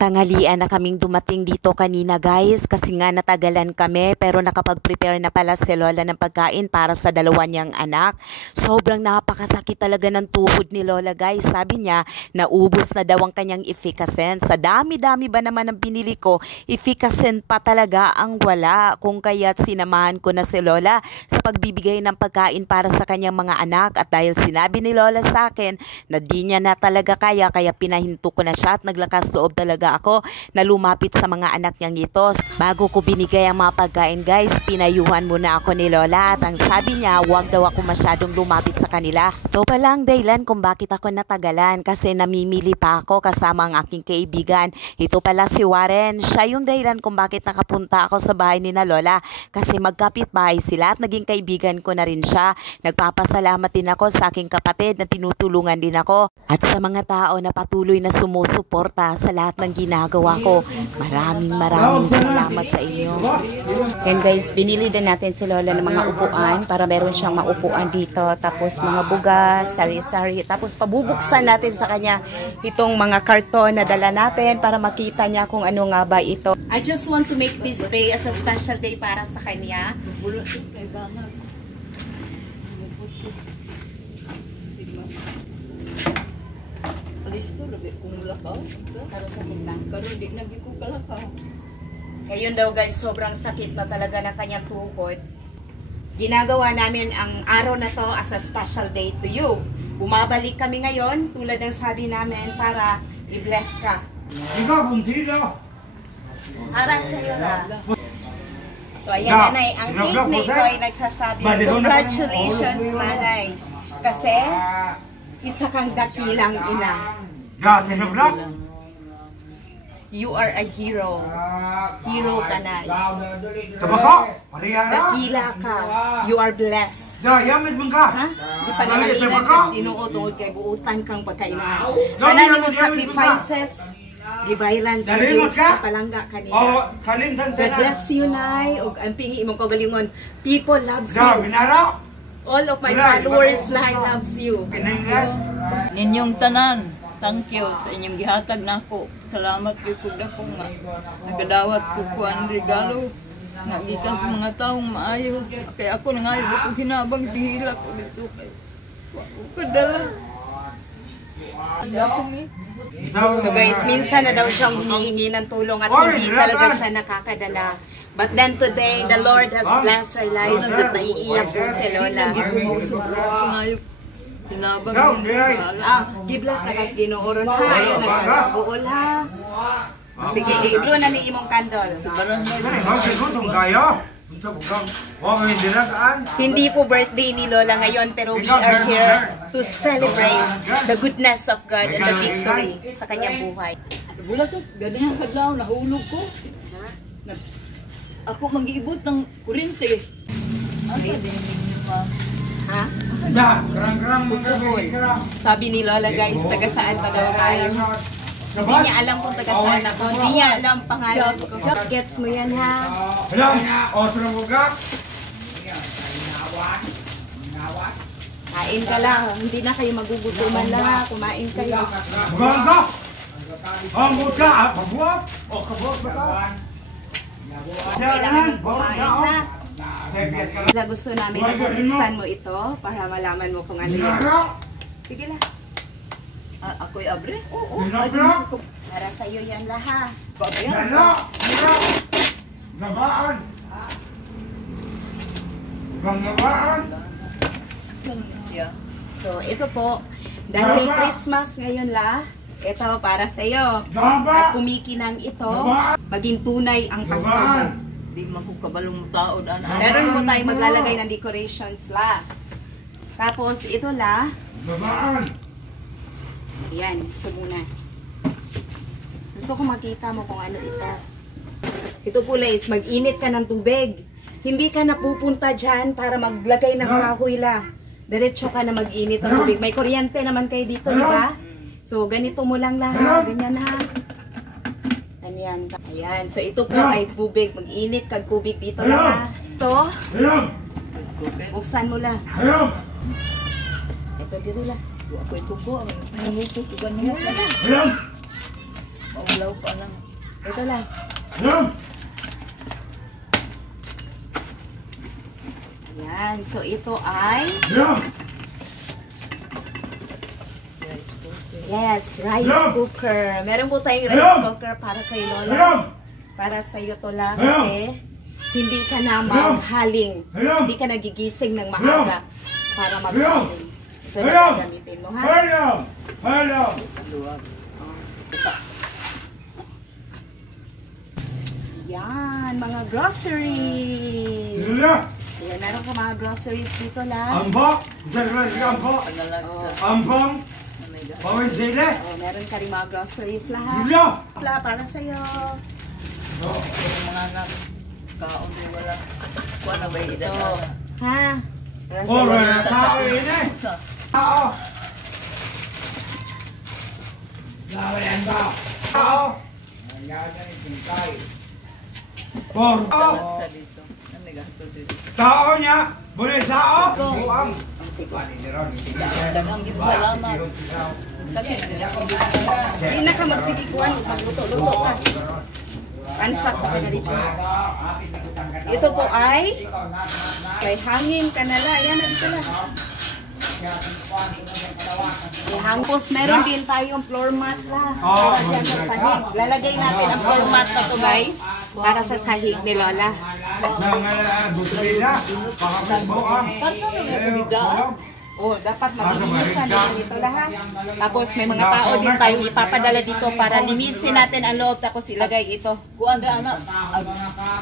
Tanghalian na kaming dumating dito kanina guys kasi nga natagalan kami pero nakapag-prepare na pala si Lola ng pagkain para sa dalawa niyang anak. Sobrang napakasakit talaga ng tuhod ni Lola guys. Sabi niya naubos na daw ang kanyang efficacent. Sa dami-dami ba naman ang binili ko, efficacent pa talaga ang wala. Kung kaya't sinamahan ko na si Lola sa pagbibigay ng pagkain para sa kanyang mga anak. At dahil sinabi ni Lola sa akin na di niya na talaga kaya pinahinto ko na siya at naglakas loob talaga ako na lumapit sa mga anak niyang ito. Bago ko binigay ang mga pagkain guys, pinayuhan muna ako ni Lola at ang sabi niya huwag daw ako masyadong lumapit sa kanila. Ito pa lang dahilan kung bakit ako natagalan kasi namimili pa ako kasama ang aking kaibigan. Ito pala si Warren. Siya yung dahilan kung bakit nakapunta ako sa bahay ni na Lola kasi magkapit-bahay sila at naging kaibigan ko na rin siya. Nagpapasalamat din ako sa aking kapatid na tinutulungan din ako at sa mga tao na patuloy na sumusuporta sa lahat ng ginagawa ko. Maraming salamat sa inyo. And guys, binili din natin si Lola ng mga upuan para meron siyang maupuan dito. Tapos mga bugas, sari-sari. Tapos pabubuksan natin sa kanya itong mga karton na dala natin para makita niya kung ano nga ba ito. I just want to make this day as a special day para sa kanya. Ngayon daw guys, sobrang sakit na talaga ng kanyang tuhod. Ginagawa namin ang araw na to as a special day to you. Bumabalik kami ngayon, tulad ng sabi namin, para i-bless ka. Para sa'yo na. So ayan nanay, ang cake na ito ay nagsasabi, congratulations nanay. Kasi isa kang dakilang ina. You are a hero. Hero ka na. Dakila ka. You are blessed. Ha? Di pa na nalinan kasi inuutod kay buutan kang pagkainan. Kanani mo sacrifices. Gibayran sa Diyos sa palangga kanina. God bless you, Nay. O ang pingi imong kagalingon. People loves you. All of my followers, Nay, loves you. Ninyong tanan. Thank you sa inyong gihatag na ako. Salamat kay kuda ko nga. Nagadawat ko ko ang regalo. Nga gikan sa mga taong maayo. Kaya ako nangayo ko hinabang sihila ko dito. Ako kadala. So guys, minsan na daw siyang humihingi ng tulong at hindi talaga siya nakakadala. But then today, the Lord has blessed our lives at naiiyak po si Lola. Hinabang din. Giblas na kas ginuoron ha. Nagkabuol ha. Sige, i-blow na ni imong candle. Hindi po birthday ni Lola ngayon pero we are here to celebrate the goodness of God and the victory sa kanyang buhay. Bulat ito, ganyan kadlaw, nahulog ko. Ako mag-iibot ng kurente. Ha? Sabi ni Lola guys, taga saan pa daw tayo? Hindi niya alam kung taga saan ako. Hindi niya alam pangalan ko. Just gets mo yan ha. Kain ka lang. Hindi na kayo magugutuman lang ha. Kumain kayo. Kailangan kumain ha. Gusto namin na buksan mo ito para malaman mo kung ano yan. Sige lang. Ako'y abre? Oo. Para sa'yo yan lahat. So ito po, dahil Christmas ngayon la, ito para sa'yo. At kumikinang ito, maging tunay ang Pasko mo. Di magkukabalong taod. Meron po tayo maglalagay ng decorations la. Tapos ito la. Ayan, ito muna. Gusto ko makita mo kung ano ito. Ito pula is mag-init ka ng tubig. Hindi ka napupunta dyan para maglagay ng kahoy la. Diretso ka na mag-init ng tubig. May kuryente naman kayo dito, di ba? So ganito mo lang lahat. Ganyan ha. Ayan. Ayan. So ito po ay tubig. Mag-init kag tubig dito na. Ito. Buksan mo lang. Ito dito lang. Ako ito po. Ano ito? Tugan niya. Ilaw pa lang. Ito lang. Yan. So, ito ay... Yes, rice cooker. Meron po tayong rice cooker para kay Lola. Para sa iyo to lang kasi hindi ka na maghaling. Hindi ka nagigising ng maaga para maghaling. Ito na gagamitin mo, ha? Yan, mga groceries. Ayan, meron ka mga groceries dito lang. Ampong. Pawin sila. Oh, meron ka rin mga groceries lahat. Julia. Para sa'yo. Yung mga anak, kaon din wala. Kuha na ba yung Ito. edad? Ha? Para Oh, sa'yo. tao ini. Tao. Lawan ba? Tao. Por. Sa dito. Ano may gasto dito? Tao niya. Boleh tao. Buang. Daghang salamat. Sakit din ako. Hindi na ka magsigikuan. Magluto-luto ka. Pansak pa ka na rin siya. Ito po ay kay hangin kanala. Ayan na dito lang. Hangpos, meron din tayong floor mat la. Para dyan sa sahig. Lalagay natin ang floor mat na to guys. Para sa sahig ni Lola. Paano na may kumidaan? Oh, dapat maglinisan din ito lahat. Tapos may mga tao din tayong ipapadala dito para linisin natin ang loob tapos ilagay ito. Kuha na anak.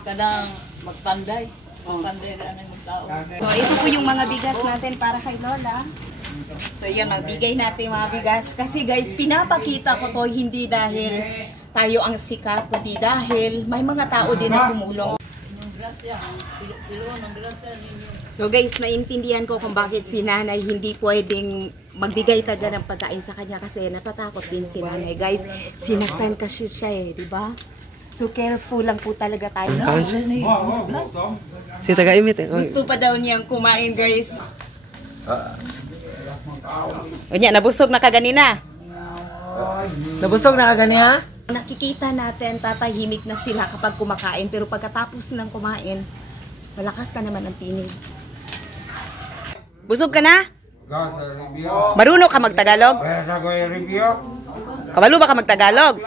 Kadang magpanday. Magpanday na ng tao. So ito po yung mga bigas natin para kay Lola. So yan, magbigay natin mga bigas. Kasi guys, pinapakita ko to hindi dahil tayo ang sikat, kundi dahil may mga tao din na tumulong. Inyong grasya. Pilo ng grasya ninyo. So guys, naintindihan ko kung bakit si nanay hindi pwedeng magbigay taga ng pagkain sa kanya kasi natatakot din si nanay. Guys, sinaktan kasi siya di ba? So careful lang po talaga tayo. Si taga-imit eh. Gusto pa daw niyang kumain guys. O niya, nabusog na kaganina. Nabusog na ka ha? Nakikita natin tatahimik na sila kapag kumakain pero pagkatapos nilang kumain, malakas na naman ang tinig. Busog ka na? Marunong ka magtagalog? Kabalo ba ka magtagalog?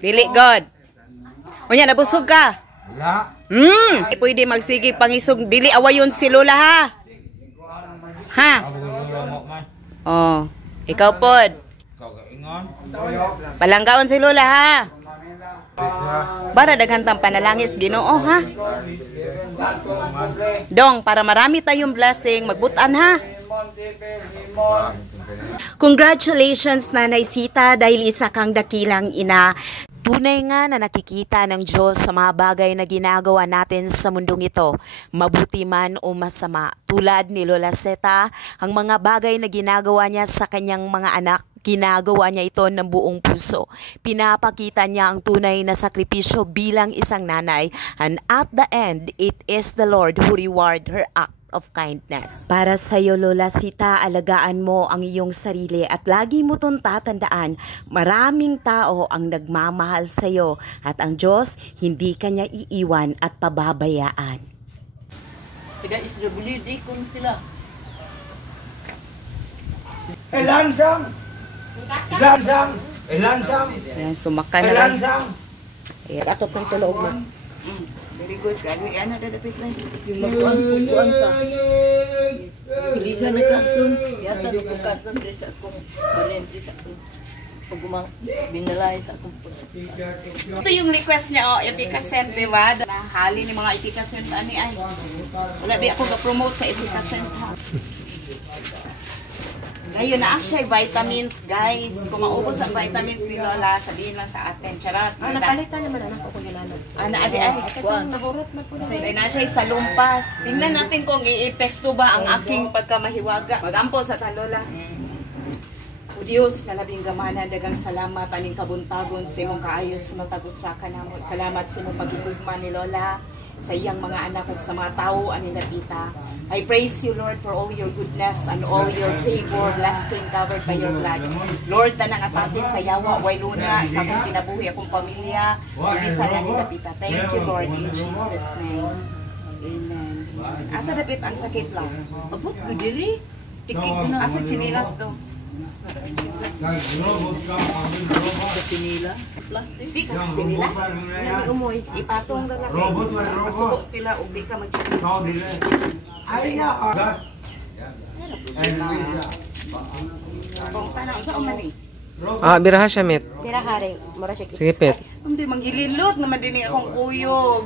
Dili God. O niya, nabusog ka? Pwede magsige pangisog. Dili awayon si Lola ha? Ha? Oh, ikaw pod. Palanggaon si Lola ha? Para daghantang panalangis Ginoo ha? Dong, para marami tayong blessing, magbutan ha? Congratulations Nanay Sita dahil isa kang dakilang ina. Tunay nga na nakikita ng Diyos sa mga bagay na ginagawa natin sa mundong ito, mabuti man o masama. Tulad ni Lola Seta, ang mga bagay na ginagawa niya sa kanyang mga anak, ginagawa niya ito ng buong puso. Pinapakita niya ang tunay na sakripisyo bilang isang nanay. And at the end, it is the Lord who reward her act of kindness. Para sa iyo, Lola Sita, alagaan mo ang iyong sarili at lagi mo itong tatandaan, maraming tao ang nagmamahal sa iyo at ang Diyos hindi kanya iiwan at pababayaan. Tiga-isabilidi kung sila. Lansang. Lansang. Lansang. Ayan, sumaka na lang. Lansang. Ayan, ato pang tulog mo. Very good. Ano yan na dadapit lang. Yung magpuan ka. Hindi siya nagkarton. Yata na po karton rin sa akong parente sa akong pag binalay sa akong Ito yung request niya, Epicacent, di ba? Nahali ni mga Epicacent, ani ay. Wala ba ako ga-promote sa Epicacent, ha? Ngayon na siya vitamins, guys. Kung maubos ang vitamins ni Lola, sabihin lang sa atin. Charot. Napalitan naman anak ko yung nanon. Adi ay. kuan. Nahurot na po na. Kaya na siya sa lumpas. Tingnan natin kung i-epekto ba ang aking pagkamahiwaga. Mag-ampo sa talola. Dios nga labing gamana, dagang salamat aning kabuntagon sa imong kaayos matag-usa namo. Salamat sa imong pagigugma ni Lola sa iyang mga anak ug sa mga tawo ani napita. I praise you, Lord, for all your goodness and all your favor, blessing covered by your blood. Lord, tanang atake sa yawa, way luna, sa akong kinabuhi, akong pamilya, ibisa na ni napita. Thank you, Lord, in Jesus' name. Amen. Asa dapit ang sakit lang? Abot ko diri. Tikik ko na. Asa chinilas to? Sa pinila. Plastic. Di ka kasi nilas. Nang umoy, ipatong lang natin. Robot, wala robot. Masuko sila ug di ka mag-chinilas. Kau dili. Ay na. Kung tanang sa umani. Biraha siya, Met. Pira hari, mura siya. Sige, Pet. Hindi manghililot nga madini akong kuyog.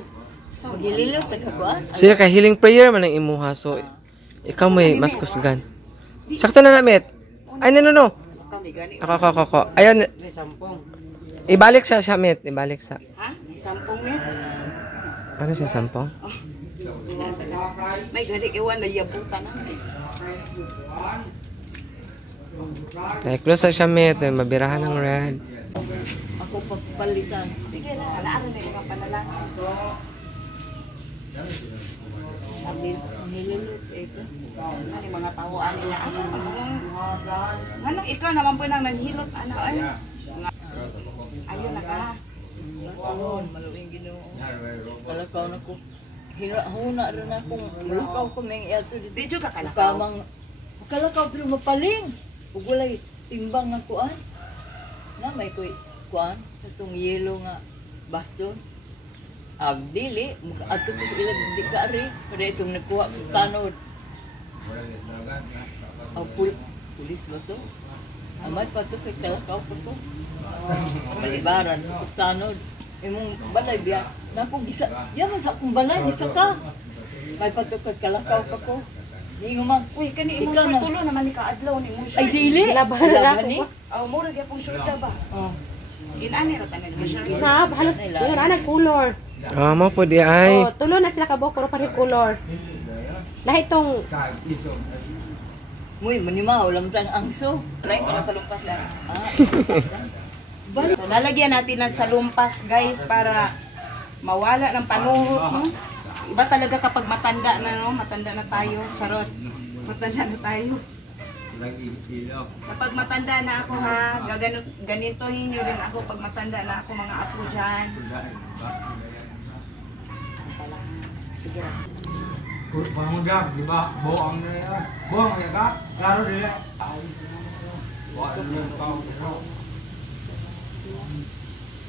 Magililo, tagakuan. Siya ka healing prayer man ang imuha. So, ikaw may mas kusgan. Sakto na na, Met. Ay, no. Kami gani. Ako. Ayun. Ibalik siya, Met. Ibalik sa. Ha? May 10 net. Ano siya, sampong? May gani iwan na yabutan na. Dahil close siya, Met. Mabirahan ng red. Ako papalitan. Sige na, alaan na yung panalangin. Nililo, eka. Ano yung mga tahuan nila? Asa pa mo? Ano, ikaw naman po nang naghilot. Ano, ay? Ayun na ka. Ayun, maluwing ginoo. Kalakaw na ko. Huna rin akong malakaw ko may iato dito. Di dyo ka kalakaw. Kalakaw pero mapaling. Ug walay timbang nga kuan. Na may kuan katong yelo nga baston. Agdili, ato ko sila di ka ari. Pero itong nagkuha ko tanod. Pulis ba to? Amay pa to kay kalakaw ko to. Malibaran, tanod. Imong balay biya. Nako gisa, yaman sa akong balay, gisa ka. May pa to kay kalakaw pa ko. Di nga Uy, kani imong Ikaw na. short tulo naman ni kaadlaw ni imong short. ay dili. Laban ni. Oh, mura gyapon short ba? Oh. Inani ra tanan mo short. Na, halos wala na color. Mo po di ay. Oh, tulo na sila kabok pero pare color. Lahi tong Muy manimaw lam tang angso. Try ko na sa lumpas lang. Bal. So, lalagyan natin ng salumpas, guys, para mawala ng panuhot, no? Iba talaga kapag matanda na, no? Matanda na tayo. Charot. Matanda na tayo. Kapag matanda na ako, ha? Ganitohin nyo rin ako pag matanda na ako, mga apo dyan. Sige lang. Pangagak, di ba? Buang na yan. Buang na ka? Klaro dili.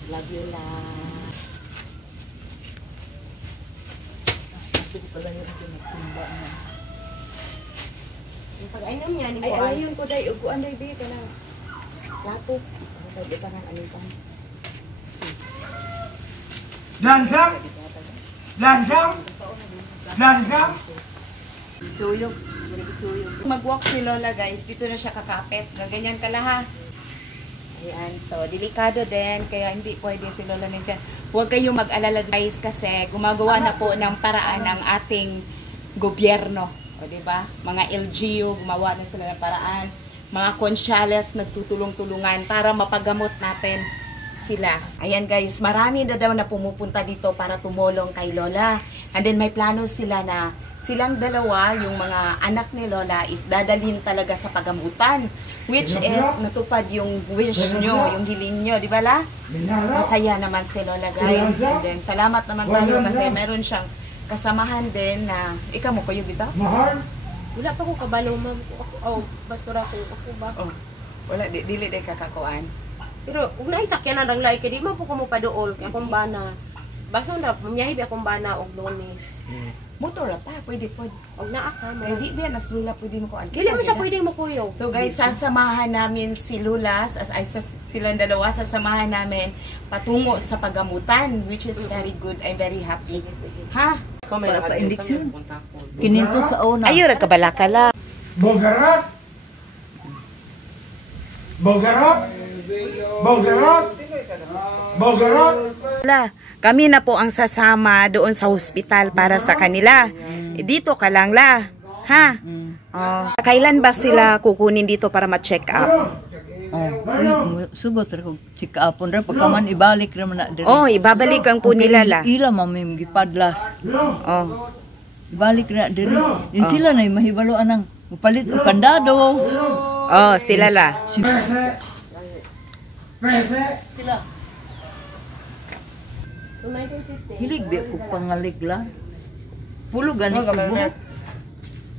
Love you na. pag ainom niya ni Ay, Kuan. ayun ko, day. Uguan, day, be. Ka na. Lato. Pwede pa ng alitan. Lansang? Lansang? Lansang? Suyok. Suyok. Mag-walk si Lola, guys. Dito na siya kakapit. Ganyan ka lang, ha? Ayan. So, delikado din. Kaya hindi pwede si Lola nandiyan. Huwag kayong mag-alala, guys, kasi gumagawa na po ng paraan ng ating gobyerno. O, diba? Mga LGU, gumawa na sila ng paraan. Mga konsyales, nagtutulong-tulungan para mapagamot natin sila. Ayan, guys. Marami na daw na pumupunta dito para tumulong kay Lola. And then, may plano sila na silang dalawa, yung mga anak ni Lola, is dadalhin talaga sa pagamutan. Which is, natupad yung wish nyo, yung hiling nyo. Di ba, La? Masaya naman si Lola, guys. And then, salamat naman tayo kasi meron siyang kasamahan din na, ikaw mo kayo bitaw? Mahal? Wala pa ko kabalo, ma'am. Oh, bastura ko. Ako ba? Oh, wala, dili din kakakuan. Pero, kung naisakyan na lang like, di mo po ko mo padool. Kaya akong bana. Baso na, mamiyahi ba akong bana og Lunes. Motor pa, pwede po. Og naa ka, Kaya ma'am. di ba, nas Lula pwede mo kuan. Kili mo siya pwede mo kuyo. So guys, sasamahan namin si Lula, silang dalawa, sasamahan namin patungo sa pagamutan, which is very good. I'm very happy. Ha? Para pa indiksyon. Kininto sa una. Ayun, nagkabalakala. Bogarat? Bogarat? Bogarat? Bogarat? Kami na po ang sasama doon sa hospital para sa kanila. Dito ka lang, La. Ha? Oh, kailan ba sila kukunin dito para ma-check up? sugot ra ko chikapon ra pagkaman ibalik ra man na diri. Oh, ibabalik lang po nila la. Ila mamim gipadlas. Oh. Ibalik ra diri. Din sila na mahibaloan ng mupalit og kandado. Oh, sila la. Sila. Hilig di ko pangaligla. Pulo gani ko buhok.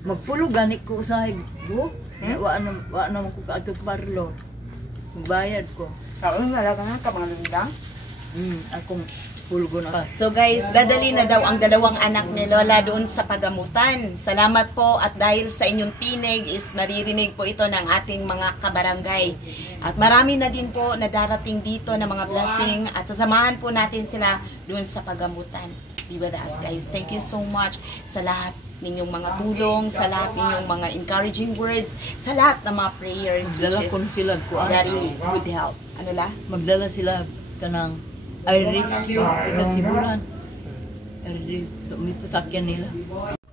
Magpulo gani ko sa buhok. Wa na ko kaadto parlo. Bayad ko. Saan nga lang ka mga lindang? Akong pulgo na. So guys, dadali na daw ang dalawang anak ni Lola doon sa pagamutan. Salamat po at dahil sa inyong tinig is naririnig po ito ng ating mga kabarangay. At marami na din po na darating dito na mga blessing at sasamahan po natin sila doon sa pagamutan. Be with us guys. Thank you so much sa lahat ninyong mga tulong, sa lahat ninyong mga encouraging words, sa lahat ng mga prayers which Magdala ko is sila kuan. very good help. Ano la? Magdala sila kanang I rescue kita sibulan. May pasakyan nila.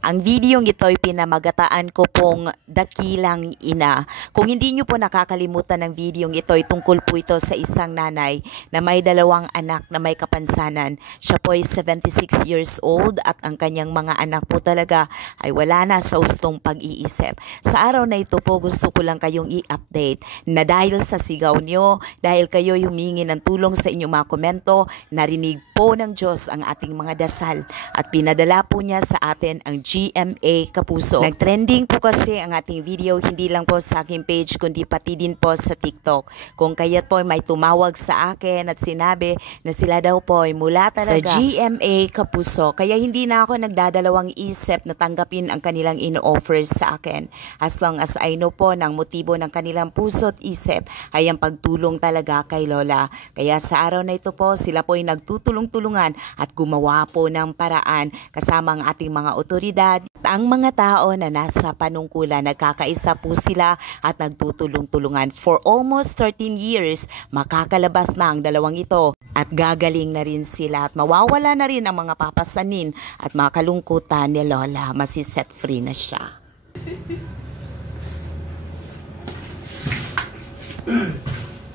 Ang videong ito ay pinamagataan ko pong Dakilang Ina. Kung hindi nyo po nakakalimutan ng videong ito, ay tungkol po ito sa isang nanay na may dalawang anak na may kapansanan. Siya po ay 76 years old at ang kanyang mga anak po talaga ay wala na sa ustong pag-iisip. Sa araw na ito po gusto ko lang kayong i-update na dahil sa sigaw nyo, dahil kayo humingi ng tulong sa inyong mga komento, narinig po ng Diyos ang ating mga dasal at pinadala po niya sa atin ang GMA Kapuso. Nag-trending po kasi ang ating video hindi lang po sa aking page kundi pati din po sa TikTok. Kung kaya't po may tumawag sa akin at sinabi na sila daw po ay mula talaga sa GMA Kapuso. Kaya hindi na ako nagdadalawang isip na tanggapin ang kanilang in-offer sa akin. As long as I know po ng motibo ng kanilang puso at isip ay ang pagtulong talaga kay Lola. Kaya sa araw na ito po sila po ay nagtutulong-tulungan at gumawa po ng paraan kasama ang ating mga otoridad. Ang mga tao na nasa panungkulan, nagkakaisa po sila at nagtutulong-tulungan. For almost 13 years, makakalabas na ang dalawang ito at gagaling na rin sila at mawawala na rin ang mga papasanin at mga kalungkutan ni Lola. Masiset free na siya.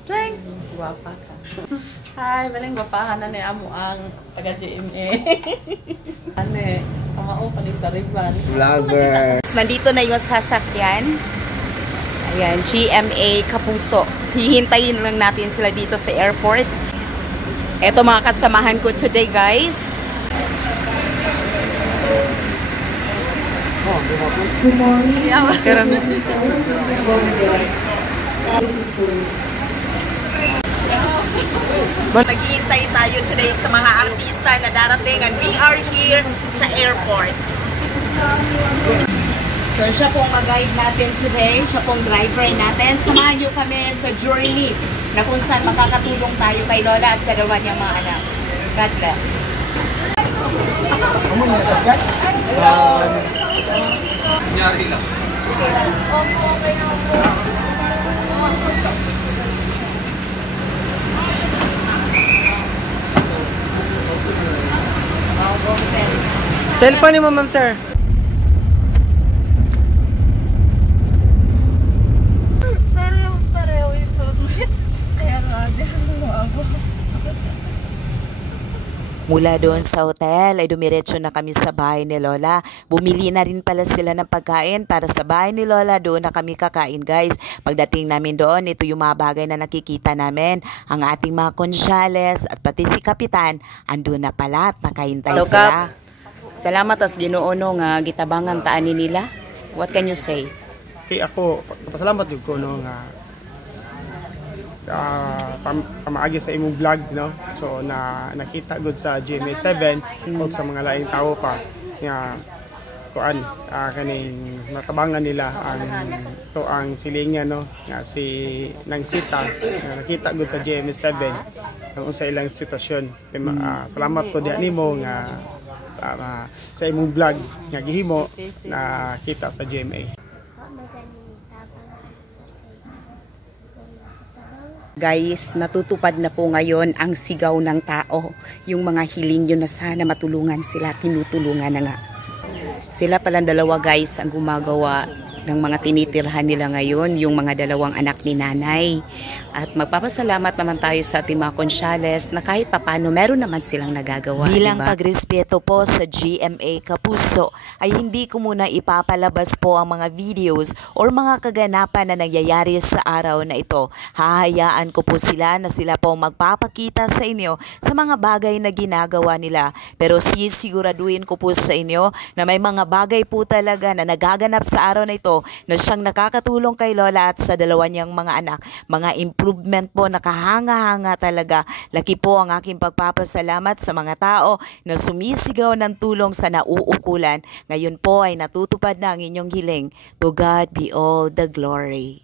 Teng! Guwapa ka. Hi, maling guwapahan na ni amo ang taga-GMA. Ane, kamao panig-tariban. Vlogger. Nandito na yung sasakyan. Ayan, GMA Kapuso. Hihintayin lang natin sila dito sa airport. Eto mga kasamahan ko today, guys. Karami. Naghihintay tayo today sa mga artista na darating and we are here sa airport. So siya pong mag-guide natin today, siya pong driver natin. Samahan niyo kami sa journey na kung saan makakatulong tayo kay Lola at sa dalawa niyang mga anak. God bless. Nyari lang. Cellphone mo, ma'am, sir. Pareho yung sulit. Kaya nga, dihan mo ako. Mula doon sa hotel ay dumiretso na kami sa bahay ni Lola. Bumili na rin pala sila ng pagkain para sa bahay ni Lola. Doon na kami kakain, guys. Pagdating namin doon, ito yung mga bagay na nakikita namin. Ang ating mga konsyales at pati si Kapitan, andun na pala at nakahintay sila. Salamat as Ginoo nga gitabangan taan ni nila. What can you say? Kay ako, pasalamat yun ko no, nga pamaagi sa imong vlog, no? So nakita good sa GMA 7 o sa mga laing tao pa nga kuan kaning natabangan nila ang silingan, no, nga si Nang Sita nga nakita good sa GMA 7 ang unsa ilang sitwasyon. Salamat ko diha nimo nga sa imong vlog nga gihimo na kita sa GMA. Guys, natutupad na po ngayon ang sigaw ng tao. Yung mga hiling nyo na sana matulungan sila, tinutulungan na nga. Sila palang dalawa, guys, ang gumagawa ng mga tinitirhan nila ngayon, yung mga dalawang anak ni nanay. At magpapasalamat naman tayo sa ating mga konsyales na kahit papano meron naman silang nagagawa. Bilang pagrespeto po sa GMA Kapuso ay hindi ko muna ipapalabas po ang mga videos or mga kaganapan na nangyayari sa araw na ito. Hahayaan ko po sila na sila po magpapakita sa inyo sa mga bagay na ginagawa nila. Pero sisiguraduhin ko po sa inyo na may mga bagay po talaga na nagaganap sa araw na ito na siyang nakakatulong kay Lola at sa dalawa niyang mga anak. Mga improvement po, nakahanga-hanga talaga. Laki po ang aking pagpapasalamat sa mga tao na sumisigaw ng tulong sa nauukulan. Ngayon po ay natutupad na ang inyong hiling. To God be all the glory.